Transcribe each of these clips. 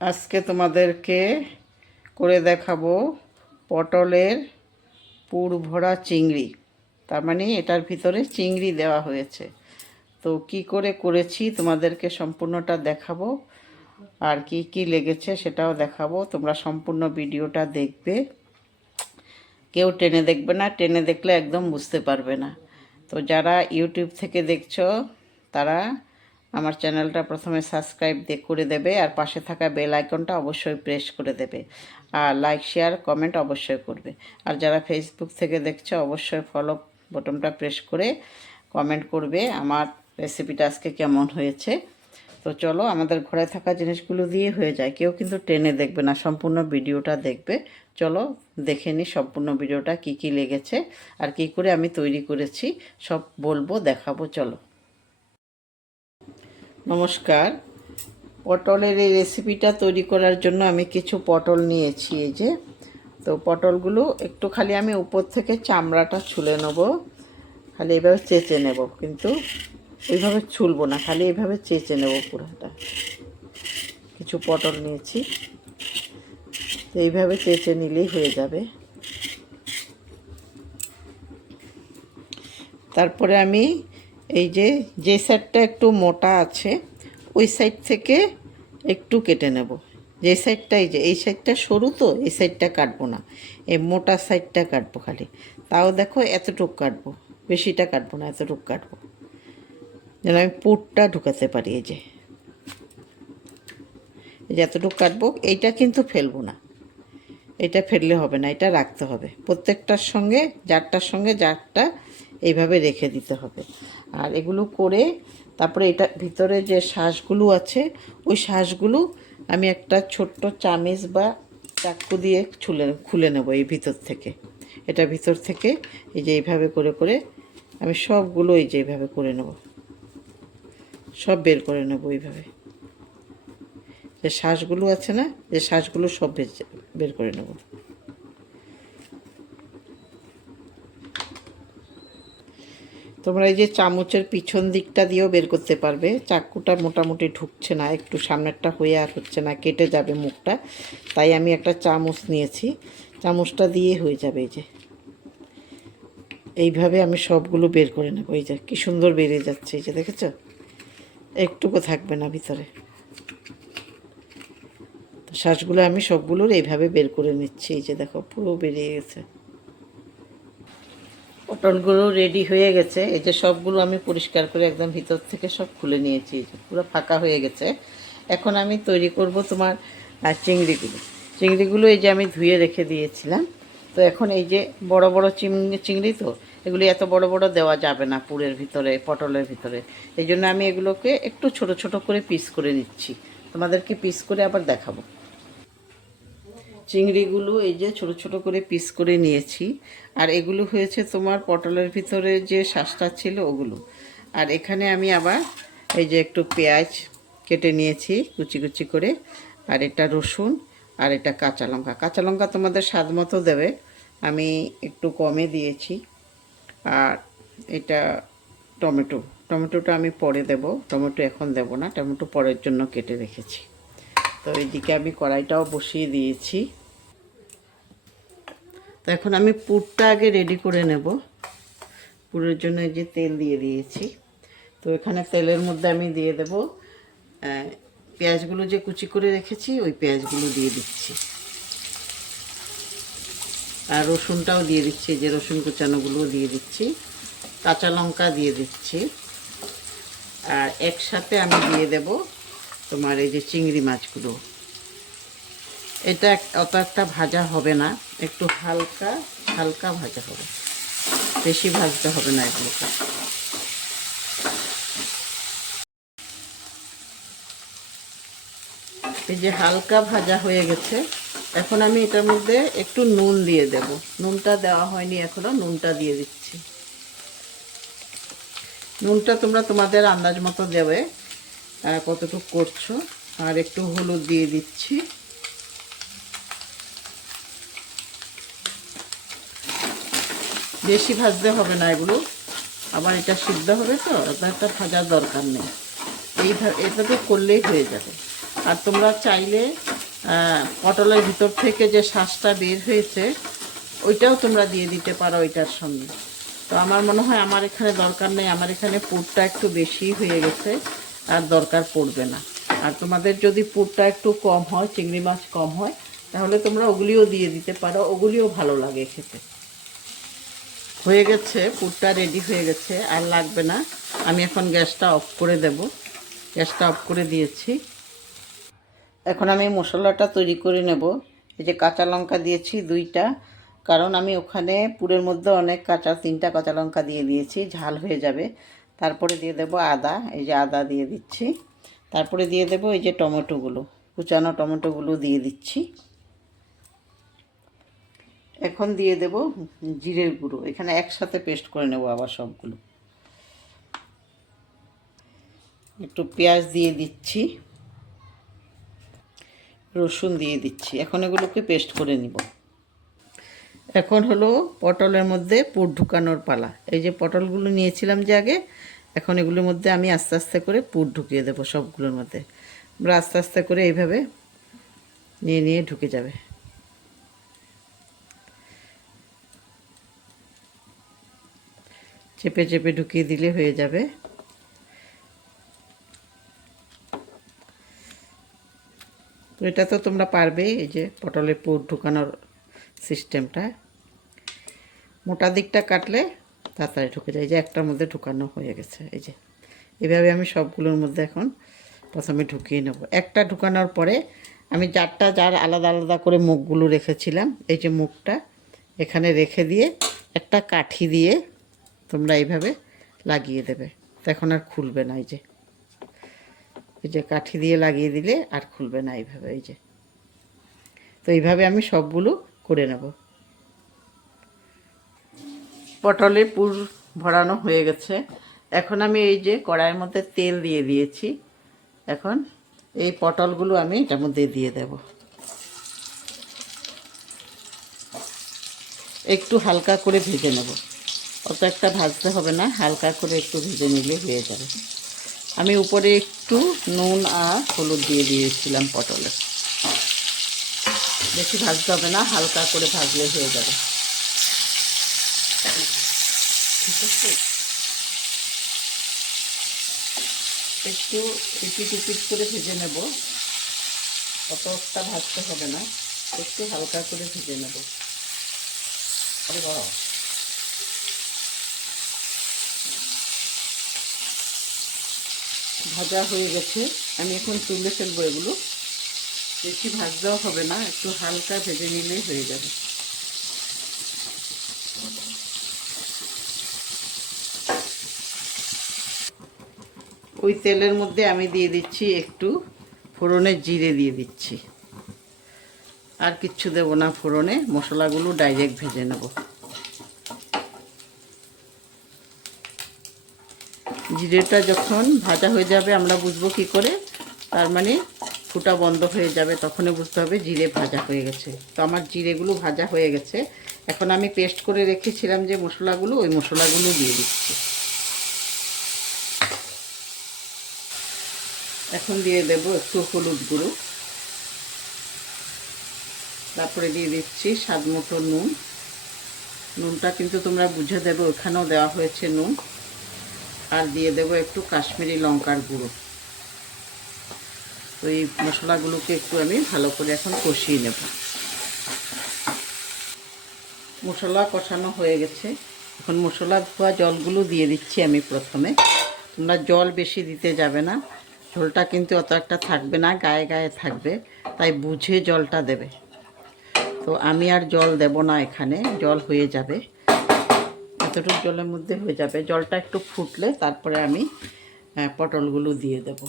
আজকে তোমাদেরকে করে দেখাবো পটলের পুর ভরা চিংড়ি। তার মানে এটার ভিতরে চিংড়ি দেওয়া হয়েছে। তো কি করে করেছি তোমাদেরকে সম্পূর্ণটা দেখাবো। আর কি কি লেগেছে সেটাও দেখাবো। তোমরা সম্পূর্ণ ভিডিওটা দেখবে। কেউ টেনে দেখবে না, টেনে দেখলে একদম বুঝতে পারবে না। তো যারা ইউটিউব থেকে দেখছ, তারা আমার চ্যানেলটা প্রথমে সাবস্ক্রাইব করে দেবে আর পাশে থাকা বেল আইকনটা অবশ্যই প্রেস করে দেবে। আর লাইক, শেয়ার, কমেন্ট অবশ্যই করবে। আর যারা ফেসবুক থেকে দেখছ, অবশ্যই ফলো বটনটা প্রেস করে কমেন্ট করবে আমার রেসিপিটা আজকে কেমন হয়েছে। তো চলো, আমাদের ঘরে থাকা জিনিসগুলো দিয়ে হয়ে যায়। কেউ কিন্তু টেনে দেখবে না, সম্পূর্ণ ভিডিওটা দেখবে। চলো, দেখে নিই সম্পূর্ণ ভিডিওটা কি কি লেগেছে আর কি করে আমি তৈরি করেছি। সব বলব, দেখাবো, চলো। নমস্কার। পটলের এই রেসিপিটা তৈরি করার জন্য আমি কিছু পটল নিয়েছি এই যে। তো পটলগুলো একটু খালি আমি উপর থেকে চামড়াটা ছুলে নেব। খালি এইভাবে চেঁচে নেব কিন্তু এইভাবে ছুলবো না, খালি এইভাবে চেঁচে নেব পুরোটা। কিছু পটল নিয়েছি। তো এইভাবে চেঁচে নিলেই হয়ে যাবে। তারপরে আমি এই যে যে সাইডটা একটু মোটা আছে ওই সাইড থেকে একটু কেটে নেব। যে সাইডটা এই যে, এই সাইডটা সরু তো, এই সাইডটা কাটবো না। এই মোটা সাইডটা কাটবো খালি। তাও দেখো এতটুক কাটবো, বেশিটা কাটবো না, এতটুক কাটবো। যেন আমি পুরটা ঢুকাতে পারি এই যে। এই যে এতটুকু কাটবো, এইটা কিন্তু ফেলব না। এটা ফেললে হবে না, এটা রাখতে হবে। প্রত্যেকটার সঙ্গে জারটার সঙ্গে জারটা এইভাবে রেখে দিতে হবে। আর এগুলো করে তারপরে এটা ভিতরে যে শ্বাসগুলো আছে, ওই শ্বাসগুলো আমি একটা ছোট্ট চামিচ বা চাকু দিয়ে ছুলে, খুলে নেব এই ভিতর থেকে। এটা ভিতর থেকে এই যে এইভাবে করে করে আমি সবগুলো এই যে এইভাবে করে নেব। সব বের করে নেব এইভাবে। যে শ্বাসগুলো আছে না, যে শ্বাসগুলো সব বের- বের করে নেব। তোমরা এই যে চামচের পিছন দিকটা দিয়েও বের করতে পারবে। চাকুটা মোটামুটি ঢুকছে না, একটু সামনেরটা হয়ে আর হচ্ছে না, কেটে যাবে মুখটা। তাই আমি একটা চামচ নিয়েছি। চামচটা দিয়ে হয়ে যাবে এই যে। এইভাবে আমি সবগুলো বের করে নেব। এই যে, কি সুন্দর বেরিয়ে যাচ্ছে এই যে, দেখেছ? একটুকু থাকবে না ভিতরে। শ্বাসগুলো আমি সবগুলোর এইভাবে বের করে নিচ্ছি। এই যে দেখো, পুরো বেরিয়ে গেছে। পটলগুলো রেডি হয়ে গেছে। এই যে সবগুলো আমি পরিষ্কার করে একদম ভিতর থেকে সব খুলে নিয়েছি। পুরো ফাঁকা হয়ে গেছে। এখন আমি তৈরি করব তোমার চিংড়িগুলো। চিংড়িগুলো এই যে আমি ধুয়ে রেখে দিয়েছিলাম। তো এখন এই যে বড় বড় চিংড়ি চিংড়ি তো, এগুলি এত বড় বড় দেওয়া যাবে না পুরের ভিতরে, পটলের ভিতরে। এই জন্য আমি এগুলোকে একটু ছোট ছোট করে পিস করে নিচ্ছি। তোমাদেরকে পিস করে আবার দেখাবো। চিংড়িগুলো এই যে ছোট ছোট করে পিস করে নিয়েছি। আর এগুলো হয়েছে তোমার পটলের ভিতরে যে শ্বাসটা ছিল ওগুলো। আর এখানে আমি আবার এই যে একটু পেঁয়াজ কেটে নিয়েছি কুচি কুচি করে। আর এটা রসুন আর এটা কাঁচা লঙ্কা। কাঁচা লঙ্কা তোমাদের স্বাদ মতো দেবে। আমি একটু কমে দিয়েছি। আর এটা টমেটো। টমেটোটা আমি পরে দেব। টমেটো এখন দেব না। টমেটো পরের জন্য কেটে রেখেছি। তো এইদিকে আমি কড়াইটাও বসিয়ে দিয়েছি। তো এখন আমি পুরটা আগে রেডি করে নেব। পুরের জন্য যে তেল দিয়ে দিয়েছি। তো এখানে তেলের মধ্যে আমি দিয়ে দেব পেঁয়াজগুলো যে কুচি করে রেখেছি, ওই পেঁয়াজগুলো দিয়ে দিচ্ছি। আর রসুনটাও দিয়ে দিচ্ছি যে রসুন কুচানোগুলোও দিয়ে দিচ্ছি। কাঁচা লঙ্কা দিয়ে দিচ্ছি। আর একসাথে আমি দিয়ে দেব তোমার এই যে চিংড়ি মাছগুলো। এটা অত একটা ভাজা হবে না, একটু হালকা হালকা ভাজা হবে। বেশি ভাজতে হবে না এগুলোকে। এই যে হালকা ভাজা হয়ে গেছে, এখন আমি এটার মধ্যে একটু নুন দিয়ে দেব। নুনটা দেওয়া হয়নি এখনও, নুনটা দিয়ে দিচ্ছি। নুনটা তোমরা তোমাদের আন্দাজ মতো দেবে। আহ, কতটুকু করছ? আর একটু হলুদ দিয়ে দিচ্ছি। বেশি ভাজতে হবে না এগুলো। আবার এটা সিদ্ধ হবে তো একটা ভাজার দরকার নেই। এই এটাতে করলেই হয়ে যাবে। আর তোমরা চাইলে পটলের ভিতর থেকে যে শ্বাসটা বের হয়েছে ওইটাও তোমরা দিয়ে দিতে পারো ওইটার সঙ্গে। তো আমার মনে হয় আমার এখানে দরকার নেই। আমার এখানে পুরটা একটু বেশি হয়ে গেছে। আর দরকার পড়বে না। আর তোমাদের যদি পুরটা একটু কম হয়, চিংড়ি মাছ কম হয়, তাহলে তোমরা ওগুলিও দিয়ে দিতে পারো, ওগুলিও ভালো লাগে খেতে। হয়ে গেছে, পুরটা রেডি হয়ে গেছে, আর লাগবে না। আমি এখন গ্যাসটা অফ করে দেব। গ্যাসটা অফ করে দিয়েছি। এখন আমি মশলাটা তৈরি করে নেব। এই যে কাঁচা লঙ্কা দিয়েছি দুইটা, কারণ আমি ওখানে পুরের মধ্যে অনেক কাঁচা, তিনটা কাঁচা লঙ্কা দিয়ে দিয়েছি, ঝাল হয়ে যাবে। তারপরে দিয়ে দেব আদা, এই যে আদা দিয়ে দিচ্ছি। তারপরে দিয়ে দেব এই যে টমেটোগুলো, কুচানো টমেটোগুলো দিয়ে দিচ্ছি। এখন দিয়ে দেব জিরের গুঁড়ো, এখানে একসাথে পেস্ট করে নেব আবার সবগুলো। একটু পেঁয়াজ দিয়ে দিচ্ছি, রসুন দিয়ে দিচ্ছি। এখন এগুলোকে পেস্ট করে নিব। এখন হলো পটলের মধ্যে পুর ঢুকানোর পালা। এই যে পটলগুলো নিয়েছিলাম যে আগে, এখন এগুলোর মধ্যে আমি আস্তে আস্তে করে পুর ঢুকিয়ে দেবো সবগুলোর মধ্যে। আমরা আস্তে আস্তে করে এইভাবে নিয়ে নিয়ে ঢুকে যাবে। চেপে চেপে ঢুকিয়ে দিলে হয়ে যাবে। এটা তো তোমরা পারবে এই যে পটলের পুর ঢুকানোর সিস্টেমটা। মোটা দিকটা কাটলে তাড়াতাড়ি ঢুকে যায়। এই যে একটার মধ্যে ঢুকানো হয়ে গেছে। এই যে এভাবে আমি সবগুলোর মধ্যে এখন প্রথমে ঢুকিয়ে নেব। একটা ঢুকানোর পরে আমি চারটা যার আলাদা আলাদা করে মুখগুলো রেখেছিলাম। এই যে মুখটা এখানে রেখে দিয়ে একটা কাঠি দিয়ে তোমরা এইভাবে লাগিয়ে দেবে। তখন আর খুলবে না এই যে। এই যে কাঠি দিয়ে লাগিয়ে দিলে আর খুলবে না এইভাবে, এই যে। তো এইভাবে আমি সবগুলো করে নেব। পটলে পুর ভরানো হয়ে গেছে। এখন আমি এই যে কড়াইয়ের মধ্যে তেল দিয়ে দিয়েছি, এখন এই পটলগুলো আমি এটার মধ্যে দিয়ে দেব। একটু হালকা করে ভেজে নেব। অত একটা ভাজতে হবে না, হালকা করে একটু ভেজে নিলে হয়ে যাবে। আমি উপরে একটু নুন আর হলুদ দিয়ে দিয়েছিলাম পটলে বেশি ভাজতে হবে না, হালকা করে ভাজলে হয়ে যাবে। একটু রিপিট রিপিট করে ভেজে নেব। অতটা ভাজতে হবে না, একটু হালকা করে ভেজে নেব। ভাজা হয়ে গেছে। আমি এখন তুলে ফেলব এগুলো। বেশি ভাজতেও হবে না, একটু হালকা ভেজে নিলেই হয়ে যাবে। ওই তেলের মধ্যে আমি দিয়ে দিচ্ছি একটু ফোড়নের জিরে দিয়ে দিচ্ছি। আর কিচ্ছু দেবো না ফোড়নে, মশলাগুলো ডাইরেক্ট ভেজে নেব। জিরেটা যখন ভাজা হয়ে যাবে, আমরা বুঝব কি করে, তার মানে ফুটা বন্ধ হয়ে যাবে, তখনই বুঝতে হবে জিরে ভাজা হয়ে গেছে। তো আমার জিরেগুলো ভাজা হয়ে গেছে। এখন আমি পেস্ট করে রেখেছিলাম যে মশলাগুলো, ওই মশলাগুলো দিয়ে দিচ্ছি। এখন দিয়ে দেব একটু হলুদ গুঁড়ো। তারপরে দিয়ে দিচ্ছি স্বাদ মতো নুন। নুনটা কিন্তু তোমরা বুঝে দেবে, ওখানেও দেওয়া হয়েছে নুন। আর দিয়ে দেবো একটু কাশ্মীরি লঙ্কার গুঁড়ো। তো এই মশলাগুলোকে একটু আমি ভালো করে এখন কষিয়ে নেব। মশলা কষানো হয়ে গেছে। এখন মশলা ধোয়া জলগুলো দিয়ে দিচ্ছি আমি প্রথমে। তোমরা জল বেশি দিতে যাবে না। ঝোলটা কিন্তু অত একটা থাকবে না, গায়ে গায়ে থাকবে। তাই বুঝে জলটা দেবে। তো আমি আর জল দেব না এখানে, জল হয়ে যাবে। এতটুকু জলের মধ্যে হয়ে যাবে। জলটা একটু ফুটলে তারপরে আমি পটলগুলো দিয়ে দেব।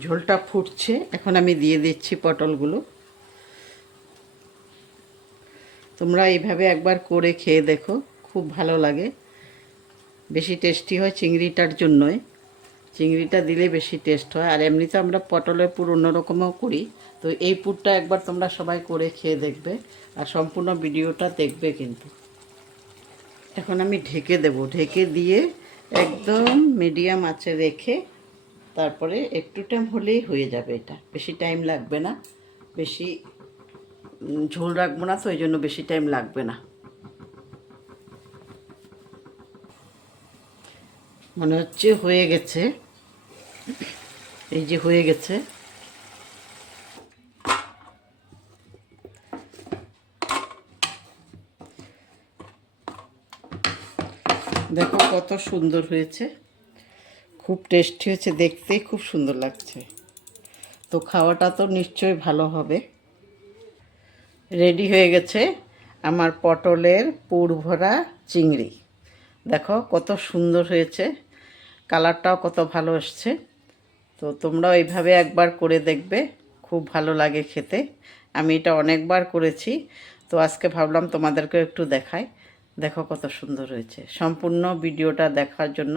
ঝোলটা ফুটছে। এখন আমি দিয়ে দিচ্ছি পটলগুলো। তোমরা এইভাবে একবার করে খেয়ে দেখো, খুব ভালো লাগে। বেশি টেস্টি হয় চিংড়িটার জন্যই। চিংড়িটা দিলে বেশি টেস্ট হয়। আর এমনিতে আমরা পটলের পুর অন্যরকমও করি। তো এই পুরটা একবার তোমরা সবাই করে খেয়ে দেখবে। আর সম্পূর্ণ ভিডিওটা দেখবে কিন্তু। এখন আমি ঢেকে দেব। ঢেকে দিয়ে একদম মিডিয়াম আঁচে রেখে তারপরে একটু টাইম হলেই হয়ে যাবে এটা। বেশি টাইম লাগবে না। বেশি ঝোল রাখব না তো ওই জন্য বেশি টাইম লাগবে না। মনে হচ্ছে হয়ে গেছে। এই যে হয়ে গেছে। দেখো কত সুন্দর হয়েছে। খুব টেস্টি হয়েছে দেখতেই খুব সুন্দর লাগছে। তো খাওয়াটা তো নিশ্চয়ই ভালো হবে। রেডি হয়ে গেছে আমার পটলের পুর ভরা চিংড়ি। দেখো কত সুন্দর হয়েছে, কালারটাও কত ভালো এসছে তো তোমরাও এইভাবে একবার করে দেখবে, খুব ভালো লাগে খেতে। আমি এটা অনেকবার করেছি, তো আজকে ভাবলাম তোমাদেরকে একটু দেখাই। দেখো কত সুন্দর হয়েছে। সম্পূর্ণ ভিডিওটা দেখার জন্য